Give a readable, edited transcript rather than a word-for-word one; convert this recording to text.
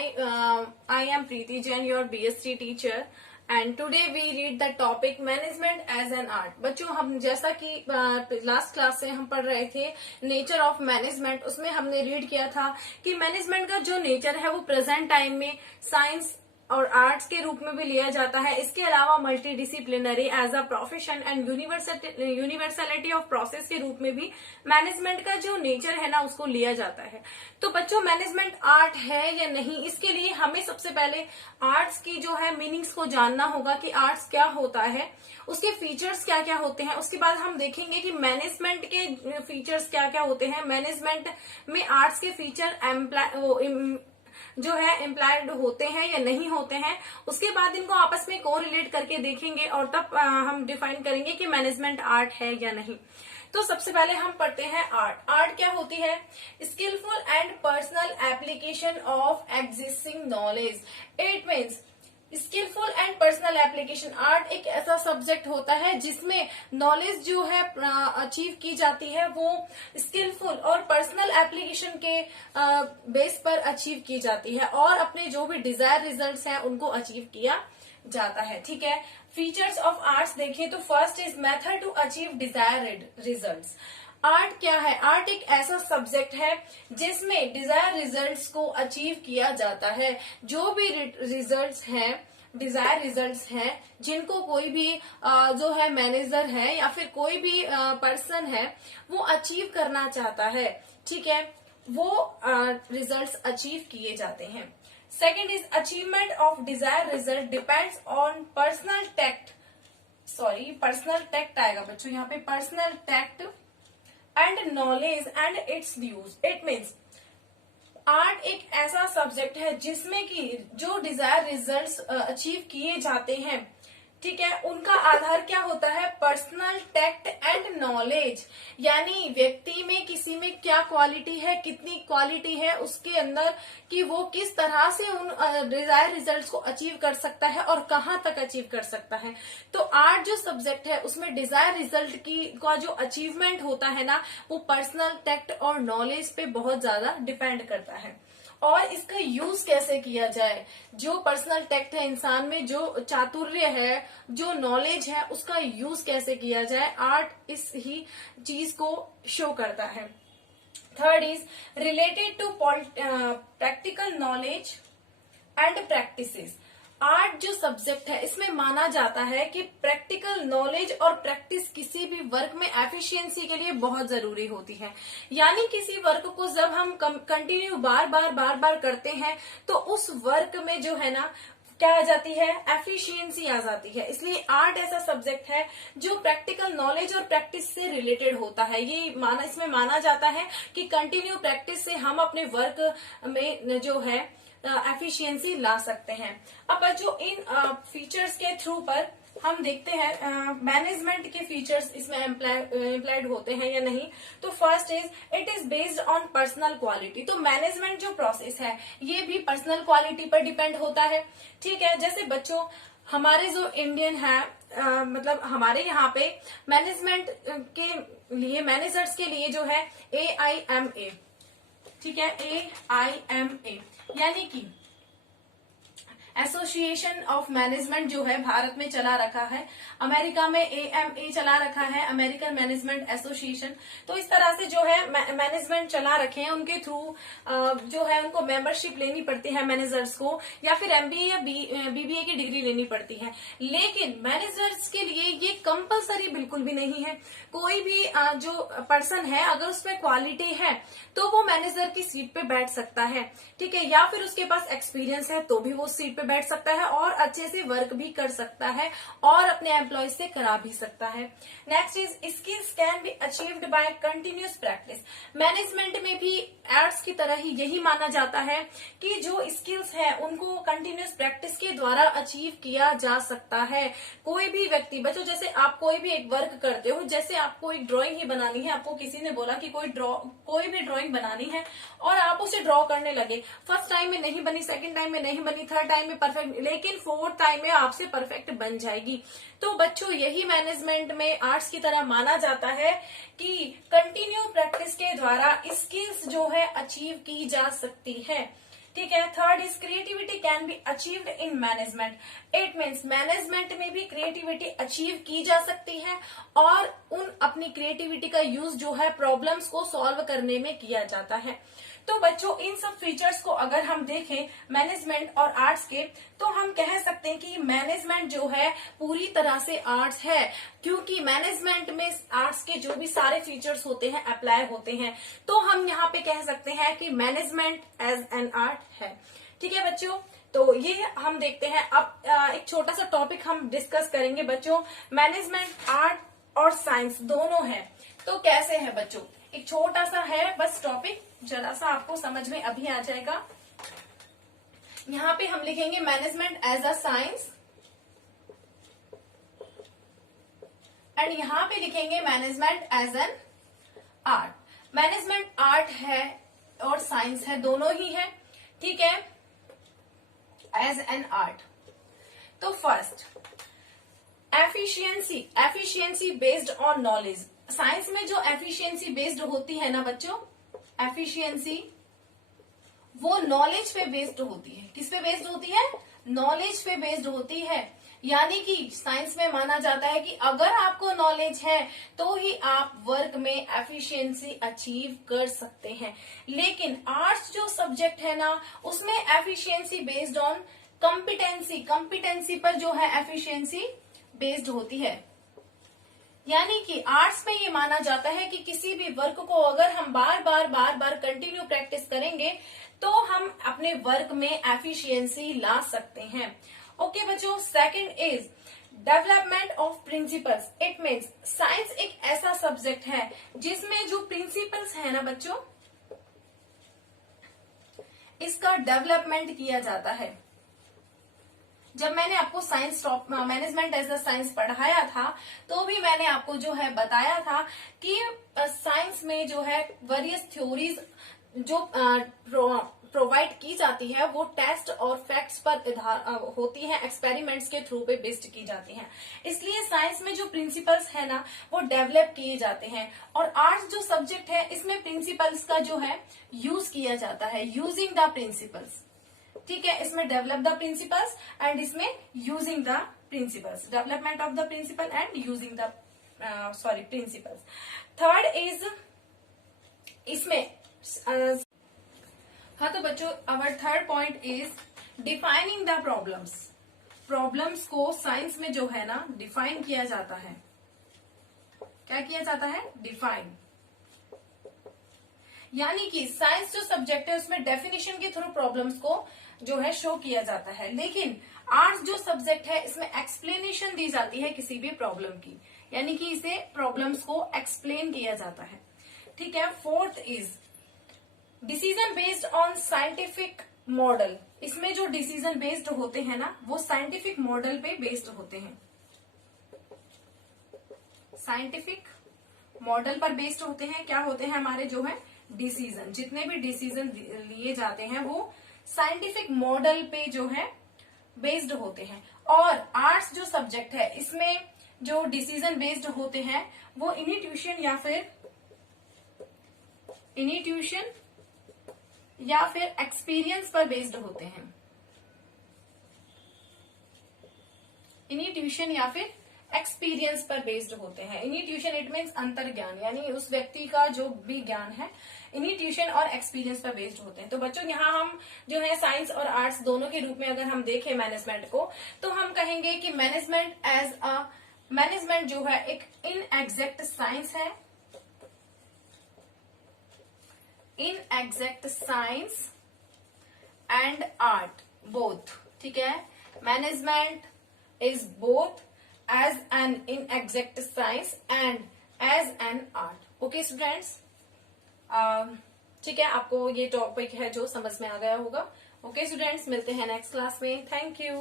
I am Preeti Jain, your BSc teacher, and today we read the topic management as an art. बच्चों, हम जैसा कि last class से हम पढ़ रहे थे नेचर ऑफ मैनेजमेंट, उसमें हमने रीड किया था कि मैनेजमेंट का जो नेचर है वो प्रेजेंट टाइम में साइंस और आर्ट्स के रूप में भी लिया जाता है। इसके अलावा multi disciplinary as a profession and universality of process के रूप में भी मैनेजमेंट का जो नेचर है ना उसको लिया जाता है। तो बच्चों, मैनेजमेंट आर्ट है या नहीं, इसके लिए हमें सबसे पहले आर्ट्स की जो है मीनिंग्स को जानना होगा कि आर्ट्स क्या होता है, उसके फीचर्स क्या क्या होते हैं। उसके बाद हम देखेंगे कि मैनेजमेंट के फीचर्स क्या क्या होते हैं, मैनेजमेंट में आर्ट्स के फीचर जो है इम्प्लाइड होते हैं या नहीं होते हैं। उसके बाद इनको आपस में कोरिलेट करके देखेंगे और तब हम डिफाइन करेंगे कि मैनेजमेंट आर्ट है या नहीं। तो सबसे पहले हम पढ़ते हैं आर्ट। आर्ट क्या होती है? Skilful and personal application of existing knowledge. It means skilful and personal application. Art एक ऐसा सब्जेक्ट होता है जिसमें नॉलेज जो है अचीव की जाती है वो स्किलफुल और पर्सनल एप्लीकेशन के बेस पर अचीव की जाती है और अपने जो भी डिजायर रिजल्ट्स हैं उनको अचीव किया जाता है। ठीक है, फीचर्स ऑफ आर्ट्स देखें तो first is method to achieve desired results. Art क्या है? आर्ट एक ऐसा सब्जेक्ट है जिसमें डिजायर रिजल्ट्स को अचीव किया जाता है। जो भी रिजल्ट्स हैं, डिजायर रिजल्ट्स हैं, जिनको कोई भी जो है मैनेजर है या फिर कोई भी पर्सन है वो अचीव करना चाहता है, ठीक है, वो रिजल्ट्स अचीव किए जाते हैं। Second is achievement of desire result depends on personal tact आएगा बच्चों यहाँ पे, personal tact and knowledge and it's use. It means art एक ऐसा सब्जेक्ट है जिसमें कि जो डिजायर रिजल्ट्स अचीव किए जाते हैं, ठीक है, उनका आधार क्या होता है? Personal tact and knowledge. यानी व्यक्ति में किसी में क्या क्वालिटी है, कितनी क्वालिटी है उसके अंदर कि वो किस तरह से उन डिजायर रिजल्ट्स को अचीव कर सकता है और कहां तक अचीव कर सकता है। तो आर्ट जो सब्जेक्ट है उसमें डिजायर रिजल्ट का जो अचीवमेंट होता है ना वो पर्सनल टैक्ट और नॉलेज पे बहुत ज्यादा डिपेंड करता है। और इसका यूज कैसे किया जाए? जो पर्सनल टैक्ट है इंसान में, जो चातुर्य है, जो नॉलेज है, उसका यूज कैसे किया जाए, आर्ट इस ही चीज को शो करता है। Third is related to practical knowledge and practices. Art जो सब्जेक्ट है इसमें माना जाता है कि प्रैक्टिकल नॉलेज और प्रैक्टिस किसी भी वर्क में एफिशिएंसी के लिए बहुत जरूरी होती है। यानी किसी वर्क को जब हम कंटिन्यू बार बार करते हैं तो उस वर्क में जो है ना क्या आ जाती है? एफिशिएंसी आ जाती है। इसलिए आर्ट ऐसा सब्जेक्ट है जो प्रैक्टिकल नॉलेज और प्रैक्टिस से रिलेटेड होता है। ये इसमें माना जाता है कि कंटिन्यू प्रैक्टिस से हम अपने वर्क में जो है एफिशिएंसी ला सकते हैं। अब बच्चों, इन फीचर्स के थ्रू पर हम देखते हैं मैनेजमेंट के फीचर्स इसमें एम्प्लॉयड होते हैं या नहीं। तो first is it is based on personal quality. तो मैनेजमेंट जो प्रोसेस है ये भी पर्सनल क्वालिटी पर डिपेंड होता है, ठीक है। जैसे बच्चों, हमारे जो इंडियन है मतलब हमारे यहाँ पे मैनेजमेंट के लिए, मैनेजर्स के लिए जो है AIMA, ठीक है, AIMA यानी कि एसोसिएशन ऑफ मैनेजमेंट जो है भारत में चला रखा है, अमेरिका में AMA चला रखा है, अमेरिकन मैनेजमेंट एसोसिएशन। तो इस तरह से जो है मैनेजमेंट चला रखे हैं, उनके थ्रू जो है उनको मेंबरशिप लेनी पड़ती है मैनेजर्स को, या फिर MBA या BBA की डिग्री लेनी पड़ती है। लेकिन मैनेजर्स के लिए ये कंपलसरी बिल्कुल भी नहीं है। कोई भी जो पर्सन है अगर उसमें क्वालिटी है तो वो मैनेजर की सीट पे बैठ सकता है, ठीक है, या फिर उसके पास एक्सपीरियंस है तो भी वो सीट पे बैठ सकता है और अच्छे से वर्क भी कर सकता है और अपने एम्प्लॉय से करा भी सकता है। Next is skills can be achieved by continuous practice. Management में भी आर्ट्स की तरह ही यही माना जाता है कि जो स्किल्स है उनको कंटिन्यूअस प्रैक्टिस के द्वारा अचीव किया जा सकता है। कोई भी व्यक्ति, बच्चों, जैसे आप कोई भी एक वर्क करते हो, जैसे आपको एक ड्राइंग ही बनानी है, आपको किसी ने बोला कि कोई भी ड्राइंग बनानी है और आप उसे ड्रॉ करने लगे। फर्स्ट टाइम में नहीं बनी, सेकंड टाइम में नहीं बनी, थर्ड टाइम में परफेक्ट, लेकिन फोर्थ टाइम में आपसे परफेक्ट बन जाएगी। तो बच्चों, यही मैनेजमेंट में आर्ट्स की तरह माना जाता है कि कंटिन्यू प्रैक्टिस के द्वारा स्किल्स जो है अचीव की जा सकती है। ठीक है। Third is creativity can be achieved in management. It means management में भी क्रिएटिविटी अचीव की जा सकती है और उन अपनी क्रिएटिविटी का यूज जो है प्रॉब्लम्स को सॉल्व करने में किया जाता है। तो बच्चों इन सब फीचर्स को अगर हम देखें मैनेजमेंट और आर्ट्स के, तो हम कह सकते हैं कि मैनेजमेंट जो है पूरी तरह से आर्ट्स है, क्योंकि मैनेजमेंट में आर्ट्स के जो भी सारे फीचर्स होते हैं अप्लाई होते हैं। तो हम यहाँ पे कह सकते हैं कि मैनेजमेंट एज एन आर्ट है। ठीक है बच्चों, तो ये हम देखते हैं। अब एक छोटा सा टॉपिक हम डिस्कस करेंगे बच्चों। मैनेजमेंट आर्ट और साइंस दोनों है, तो कैसे है बच्चों, एक छोटा सा है बस टॉपिक, जरा सा आपको समझ में अभी आ जाएगा। यहाँ पे हम लिखेंगे management as a science and यहाँ पे लिखेंगे management as an art. Management art है और साइंस है, दोनों ही है, ठीक है, एज एन आर्ट। तो first efficiency based on knowledge. Science में जो एफिशिएंसी बेस्ड होती है ना बच्चों, एफिशिएंसी वो नॉलेज पे बेस्ड होती है। किस पे बेस्ड होती है? नॉलेज पे बेस्ड होती है। यानी कि साइंस में माना जाता है कि अगर आपको नॉलेज है तो ही आप वर्क में एफिशिएंसी अचीव कर सकते हैं। लेकिन आर्ट्स जो सब्जेक्ट है ना, उसमें एफिशिएंसी बेस्ड ऑन कंपिटेंसी पर जो है एफिशिएंसी बेस्ड होती है। यानी कि आर्ट्स में ये माना जाता है कि किसी भी वर्क को अगर हम बार बार कंटिन्यू प्रैक्टिस करेंगे तो हम अपने वर्क में एफिशिएंसी ला सकते हैं। ओके बच्चों, second is development of principles. It means science एक ऐसा सब्जेक्ट है जिसमें जो प्रिंसिपल्स है ना बच्चों, इसका डेवलपमेंट किया जाता है। जब मैंने आपको science management as a science पढ़ाया था तो भी मैंने आपको जो है बताया था कि साइंस में जो है वेरियस थ्योरीज जो प्रोवाइड की जाती है वो टेस्ट और फैक्ट्स पर होती है, एक्सपेरिमेंट्स के थ्रू पे बेस्ड की जाती हैं। इसलिए साइंस में जो प्रिंसिपल्स है ना वो डेवलप किए जाते हैं, और आर्ट्स जो सब्जेक्ट है इसमें प्रिंसिपल्स का जो है यूज किया जाता है, यूजिंग द प्रिंसिपल्स। ठीक है, इसमें डेवलप द प्रिंसिपल्स एंड इसमें using the principles, development of the principle and using the principles. Third is इसमें हाँ तो बच्चों our third point is defining the problems. Problems को साइंस में जो है ना डिफाइन किया जाता है। क्या किया जाता है? डिफाइन। यानी कि साइंस जो सब्जेक्ट है उसमें डेफिनेशन के थ्रू प्रॉब्लम्स को जो है शो किया जाता है, लेकिन आर्ट्स जो सब्जेक्ट है इसमें एक्सप्लेनेशन दी जाती है किसी भी प्रॉब्लम की, यानी कि इसे प्रॉब्लम्स को एक्सप्लेन किया जाता है। ठीक है। Fourth is decision based on scientific model. इसमें जो डिसीजन बेस्ड होते हैं ना वो साइंटिफिक मॉडल पे बेस्ड होते हैं, साइंटिफिक मॉडल पर बेस्ड होते हैं। क्या होते हैं हमारे जो है डिसीजन, जितने भी डिसीजन लिए जाते हैं वो साइंटिफिक मॉडल पे जो है बेस्ड होते हैं। और आर्ट्स जो सब्जेक्ट है इसमें जो डिसीजन बेस्ड होते हैं वो इन्स्टीट्यूशन या फिर एक्सपीरियंस पर बेस्ड होते हैं। इन्स्टीट्यूशन या फिर एक्सपीरियंस पर बेस्ड होते हैं। इन्स्टीट्यूशन इट मीन्स अंतर्ज्ञान, यानी उस व्यक्ति का जो भी ज्ञान है इन्स्टीट्यूशन और एक्सपीरियंस पर बेस्ड होते हैं। तो बच्चों यहाँ हम जो है साइंस और आर्ट्स दोनों के रूप में अगर हम देखें मैनेजमेंट को, तो हम कहेंगे कि मैनेजमेंट जो है एक इनएग्जैक्ट साइंस है, इनएग्जैक्ट साइंस एंड आर्ट बोथ। ठीक है, management is both as an inexact science and as an art. Okay students, ठीक है, आपको ये टॉपिक है जो समझ में आ गया होगा। ओके स्टूडेंट्स, मिलते हैं नेक्स्ट क्लास में। Thank you.